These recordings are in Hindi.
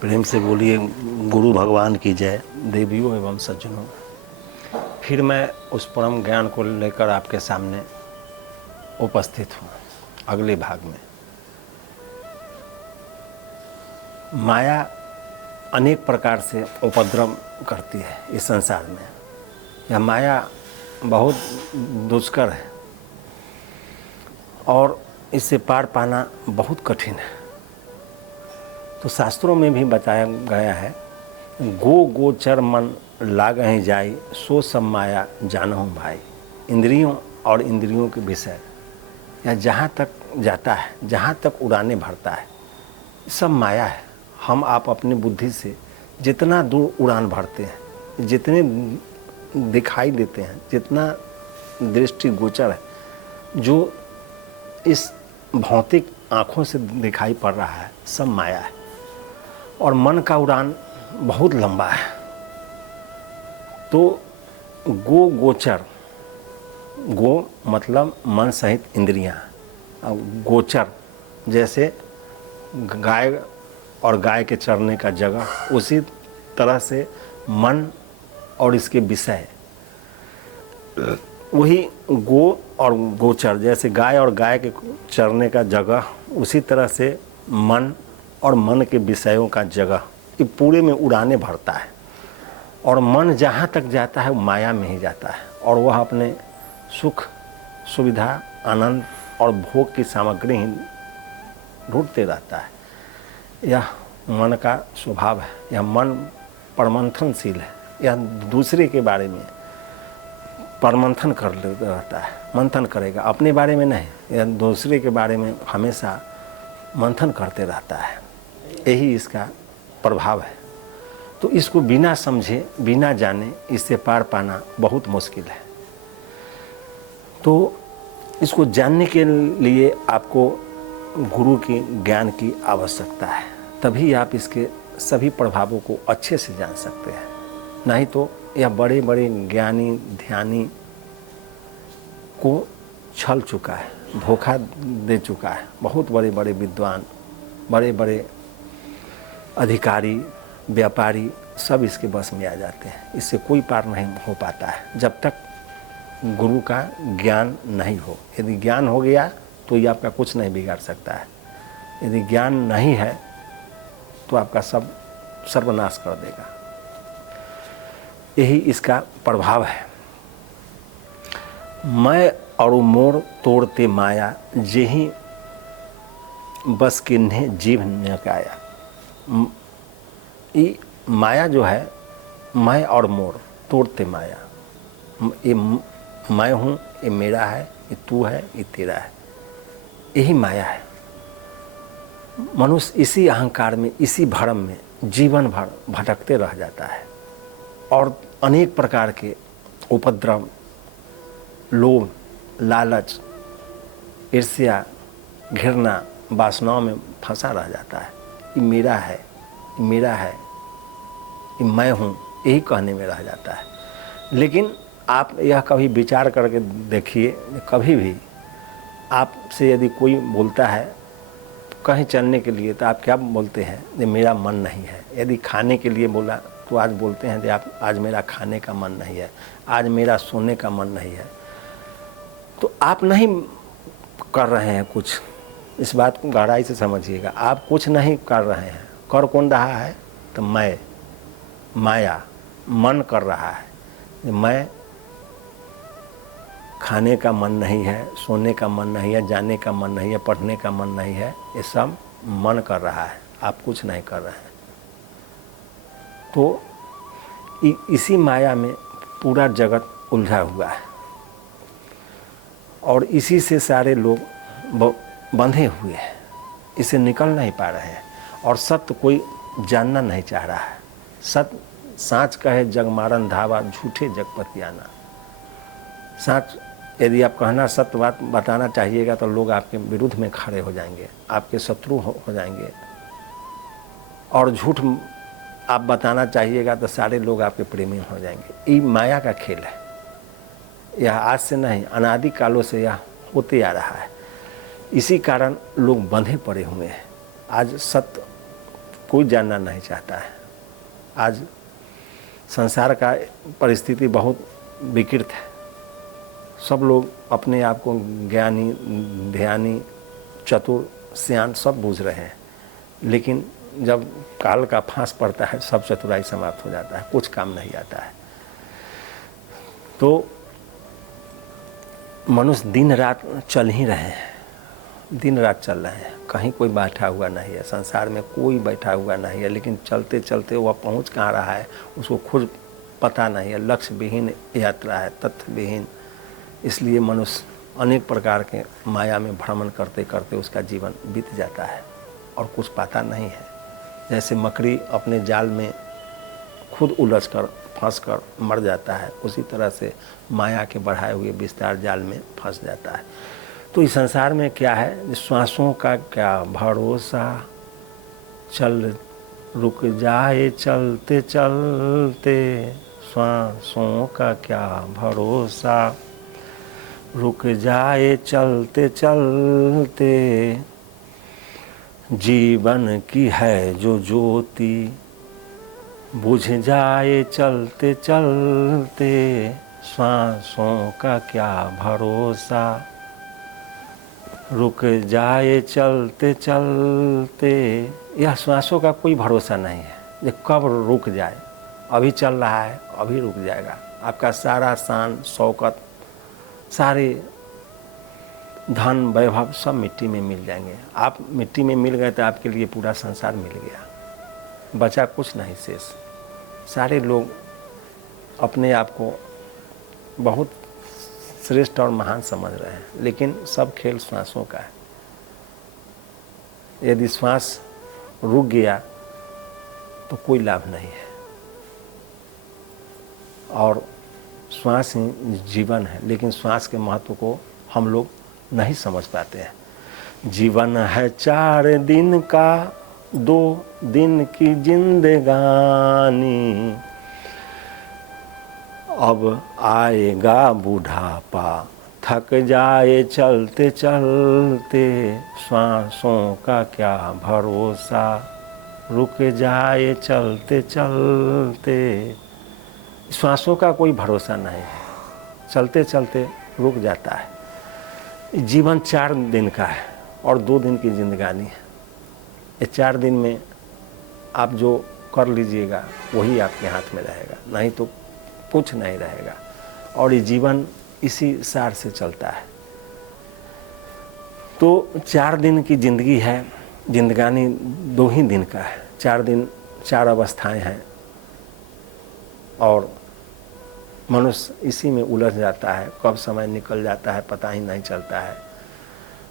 प्रेम से बोलिए गुरु भगवान की जय। देवियों एवं सज्जनों, फिर मैं उस परम ज्ञान को लेकर आपके सामने उपस्थित हूँ। अगले भाग में माया अनेक प्रकार से उपद्रव करती है इस संसार में। यह माया बहुत दुष्कर है और इससे पार पाना बहुत कठिन है। तो शास्त्रों में भी बताया गया है, गो गोचर मन लागहि जाई, सो सब माया जानहु भाई। इंद्रियों और इंद्रियों के विषय या जहाँ तक जाता है, जहाँ तक उड़ाने भरता है, सब माया है। हम आप अपनी बुद्धि से जितना दूर उड़ान भरते हैं, जितने दिखाई देते हैं, जितना दृष्टि गोचर है, जो इस भौतिक आँखों से दिखाई पड़ रहा है, सब माया है। और मन का उड़ान बहुत लंबा है। तो गो गोचर, गो मतलब मन सहित इंद्रियां, गोचर जैसे गाय और गाय के चरने का जगह, उसी तरह से मन और इसके विषय, वही गो और गोचर जैसे गाय और गाय के चरने का जगह, उसी तरह से मन और मन के विषयों का जगह, ये पूरे में उड़ाने भरता है। और मन जहाँ तक जाता है वो माया में ही जाता है और वह अपने सुख, सुविधा, आनंद और भोग की सामग्री ही ढूंढते रहता है। यह मन का स्वभाव है। यह मन परमंथनशील है। यह दूसरे के बारे में परमंथन कर रहता है, मंथन करेगा, अपने बारे में नहीं। यह दूसरे के बारे में हमेशा मंथन करते रहता है। यही इसका प्रभाव है। तो इसको बिना समझे, बिना जाने इससे पार पाना बहुत मुश्किल है। तो इसको जानने के लिए आपको गुरु की ज्ञान की आवश्यकता है, तभी आप इसके सभी प्रभावों को अच्छे से जान सकते हैं। नहीं तो यह बड़े बड़े ज्ञानी ध्यानी को छल चुका है, धोखा दे चुका है। बहुत बड़े बड़े विद्वान, बड़े बड़े अधिकारी, व्यापारी सब इसके बस में आ जाते हैं। इससे कोई पार नहीं हो पाता है जब तक गुरु का ज्ञान नहीं हो। यदि ज्ञान हो गया तो ये आपका कुछ नहीं बिगाड़ सकता है। यदि ज्ञान नहीं है तो आपका सब सर्वनाश कर देगा। यही इसका प्रभाव है। मैं और मोर तोड़ते माया, जेहि बस किन्हे जीव न काया। ये माया जो है, मैं और मोर तोड़ते माया, ये मैं हूँ, ये मेरा है, ये तू है, ये तेरा है, यही माया है। मनुष्य इसी अहंकार में, इसी भ्रम में जीवन भर भटकते रह जाता है और अनेक प्रकार के उपद्रव, लोभ, लालच, ईर्ष्या, घृणा, वासनाओं में फंसा रह जाता है। ये मेरा है, ये मेरा है, ये मैं हूँ, यही कहने में रह जाता है। लेकिन आप यह कभी विचार करके देखिए, कभी भी आपसे यदि कोई बोलता है कहीं चलने के लिए, तो आप क्या बोलते हैं? ये मेरा मन नहीं है। यदि खाने के लिए बोला तो आज बोलते हैं कि आप आज मेरा खाने का मन नहीं है, आज मेरा सोने का मन नहीं है। तो आप नहीं कर रहे हैं कुछ। इस बात को गहराई से समझिएगा। आप कुछ नहीं कर रहे हैं। कर कौन रहा है? तो मैं, माया, मन कर रहा है। मैं खाने का मन नहीं है, सोने का मन नहीं है, जाने का मन नहीं है, पढ़ने का मन नहीं है, ये सब मन कर रहा है। आप कुछ नहीं कर रहे हैं। तो इसी माया में पूरा जगत उलझा हुआ है और इसी से सारे लोग बंधे हुए हैं। इसे निकल नहीं पा रहे हैं और सत्य कोई जानना नहीं चाह रहा है। सत्य साँच कहे जग मारन धावा, झूठे जगपतियाना। साँच यदि आप कहना, सत्य बात बताना चाहिएगा तो लोग आपके विरुद्ध में खड़े हो जाएंगे, आपके शत्रु हो जाएंगे। और झूठ आप बताना चाहिएगा तो सारे लोग आपके प्रेमी हो जाएंगे। ये माया का खेल है। यह आज से नहीं, अनादि कालों से यह होते आ रहा है। इसी कारण लोग बंधे पड़े हुए हैं। आज सत्य कोई जानना नहीं चाहता है। आज संसार का परिस्थिति बहुत विकृत है। सब लोग अपने आप को ज्ञानी, ध्यानी, चतुर, सियान सब बूझ रहे हैं, लेकिन जब काल का फांस पड़ता है सब चतुराई समाप्त हो जाता है, कुछ काम नहीं आता है। तो मनुष्य दिन रात चल ही रहे हैं, दिन रात चल रहे हैं, कहीं कोई बैठा हुआ नहीं है, संसार में कोई बैठा हुआ नहीं है, लेकिन चलते चलते वह पहुंच कहाँ रहा है उसको खुद पता नहीं है। लक्ष्य विहीन यात्रा है, तथ्य विहीन। इसलिए मनुष्य अनेक प्रकार के माया में भ्रमण करते करते उसका जीवन बीत जाता है और कुछ पाता नहीं है। जैसे मकड़ी अपने जाल में खुद उलझ कर फंस कर मर जाता है, उसी तरह से माया के बढ़ाए हुए विस्तार जाल में फंस जाता है। तो इस संसार में क्या है, श्वासों का क्या भरोसा, चल रुक जाए चलते चलते, श्वासों का क्या भरोसा, रुक जाए चलते चलते, जीवन की है जो ज्योति, बुझ जाए चलते चलते, श्वासों का क्या भरोसा, रुक जाए चलते चलते। यह श्वासों का कोई भरोसा नहीं है, ये कब रुक जाए। अभी चल रहा है, अभी रुक जाएगा। आपका सारा शान शौकत, सारे धन वैभव सब मिट्टी में मिल जाएंगे। आप मिट्टी में मिल गए तो आपके लिए पूरा संसार मिल गया, बचा कुछ नहीं शेष। सारे लोग अपने आप को बहुत श्रेष्ठ और महान समझ रहे हैं, लेकिन सब खेल श्वासों का है। यदि श्वास रुक गया तो कोई लाभ नहीं है, और श्वास ही जीवन है, लेकिन श्वास के महत्व को हम लोग नहीं समझ पाते हैं। जीवन है 4 दिन का, 2 दिन की जिंदगानी, अब आएगा बुढ़ापा, थक जाए चलते चलते, श्वासों का क्या भरोसा, रुक जाए चलते चलते। श्वासों का कोई भरोसा नहीं है, चलते चलते रुक जाता है। जीवन 4 दिन का है और 2 दिन की जिंदगानी है। ये 4 दिन में आप जो कर लीजिएगा वही आपके हाथ में रहेगा, नहीं तो कुछ नहीं रहेगा। और ये जीवन इसी सार से चलता है। तो 4 दिन की जिंदगी है, जिंदगानी 2 ही दिन का है। 4 दिन 4 अवस्थाएं हैं और मनुष्य इसी में उलझ जाता है, कब समय निकल जाता है पता ही नहीं चलता है।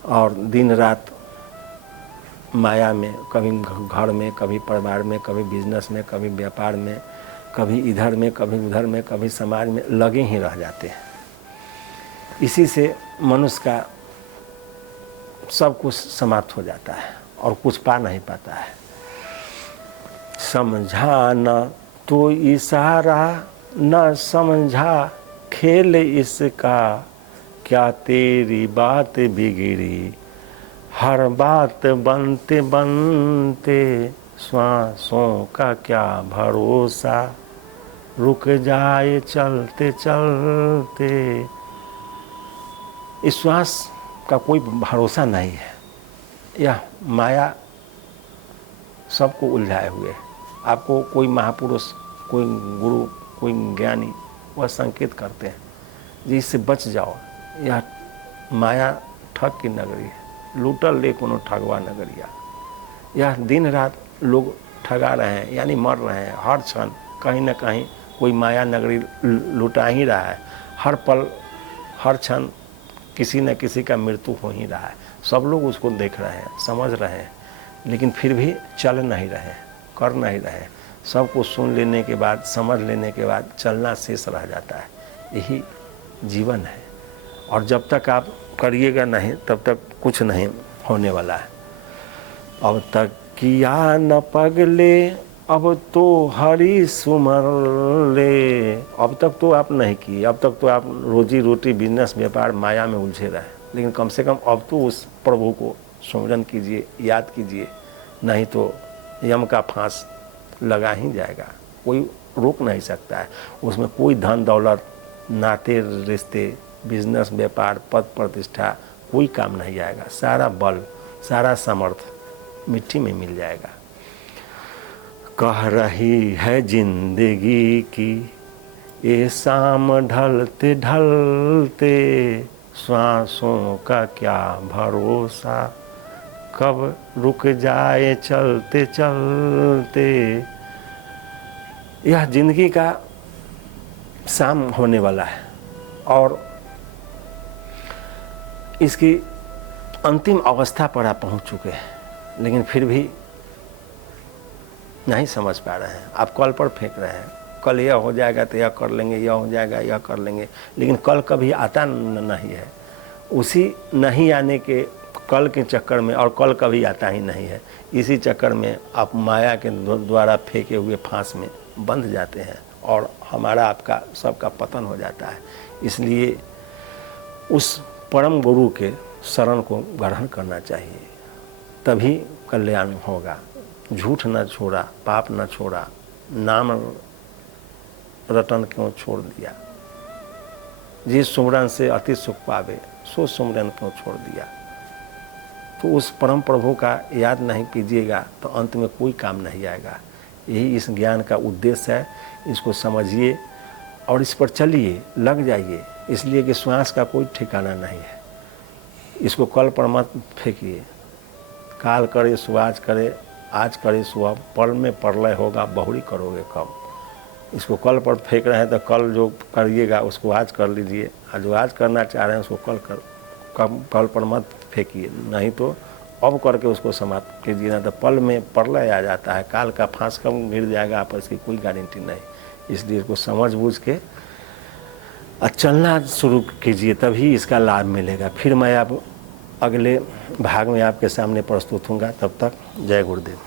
और दिन रात माया में, कभी घर में, कभी परिवार में, कभी बिजनेस में, कभी व्यापार में, कभी इधर में, कभी उधर में, कभी समाज में लगे ही रह जाते हैं। इसी से मनुष्य का सब कुछ समाप्त हो जाता है और कुछ पा नहीं पाता है। समझा न तो इशारा, न समझा खेल इसका, क्या तेरी बात बिगड़ी, हर बात बनते बनते, श्वासों का क्या भरोसा, रुक जाए चलते चलते। इस श्वास का कोई भरोसा नहीं है। यह माया सबको उलझाए हुए है। आपको कोई महापुरुष, कोई गुरु, कोई ज्ञानी वह संकेत करते हैं जी इससे बच जाओ, यह माया ठग की नगरी है, लूटल ले कोनो ठगवा नगरिया। यह दिन रात लोग ठगा रहे हैं, यानी मर रहे हैं। हर क्षण कहीं न कहीं कोई माया नगरी लुटा ही रहा है। हर पल, हर क्षण किसी न किसी का मृत्यु हो ही रहा है। सब लोग उसको देख रहे हैं, समझ रहे हैं, लेकिन फिर भी चल नहीं रहे, कर नहीं रहे। सब कुछ सुन लेने के बाद, समझ लेने के बाद चलना शेष रह जाता है। यही जीवन है। और जब तक आप करिएगा नहीं तब तक कुछ नहीं होने वाला है। अब तक किया न पगले, अब तो हरी सुमर ले। अब तक तो आप नहीं किए, अब तक तो आप रोजी रोटी, बिजनेस, व्यापार, माया में उलझे रहे, लेकिन कम से कम अब तो उस प्रभु को सुमिरन कीजिए, याद कीजिए, नहीं तो यम का फांस लगा ही जाएगा, कोई रोक नहीं सकता है। उसमें कोई धन दौलत, नाते रिश्ते, बिजनेस, व्यापार, पद प्रतिष्ठा कोई काम नहीं आएगा। सारा बल, सारा सामर्थ्य मिट्टी में मिल जाएगा। कह रही है जिंदगी की ये शाम ढलते ढलते, श्वासों का क्या भरोसा, कब रुक जाए चलते चलते। यह जिंदगी का शाम होने वाला है और इसकी अंतिम अवस्था पर आप पहुंच चुके हैं, लेकिन फिर भी नहीं समझ पा रहे हैं। आप कल पर फेंक रहे हैं, कल यह हो जाएगा तो यह कर लेंगे, यह हो जाएगा यह कर लेंगे, लेकिन कल कभी आता नहीं है। उसी नहीं आने के कल के चक्कर में, और कल कभी आता ही नहीं है, इसी चक्कर में आप माया के द्वारा फेंके हुए फांस में बंध जाते हैं और हमारा आपका सबका पतन हो जाता है। इसलिए उस परम गुरु के शरण को ग्रहण करना चाहिए, तभी कल्याण होगा। झूठ न छोड़ा, पाप न छोड़ा, नाम रटन क्यों छोड़ दिया, जिस सुमरन से अति सुख पावे सो सुमरन क्यों छोड़ दिया। तो उस परम प्रभु का याद नहीं कीजिएगा तो अंत में कोई काम नहीं आएगा। यही इस ज्ञान का उद्देश्य है। इसको समझिए और इस पर चलिए, लग जाइए, इसलिए कि श्वास का कोई ठिकाना नहीं है। इसको कल पर मत फेंकिए। काल करे सो आज करे, आज करे सो अब, पल में प्रलय होगा बहुरी करोगे कब। इसको कल पर फेंक रहे हैं तो कल जो करिएगा उसको आज कर लीजिए, और जो आज करना चाह रहे हैं उसको कल पर मत फेंकिए, नहीं तो अब करके उसको समाप्त कीजिए, ना तो पल में प्रलय आ जाता है। काल का फांस कब गिर जाएगा आप, इसकी कोई गारंटी नहीं। इसलिए इसको समझ बूझ के चलना शुरू कीजिए, तभी इसका लाभ मिलेगा। फिर मैं आप अगले भाग में आपके सामने प्रस्तुत होऊंगा। तब तक जय गुरुदेव।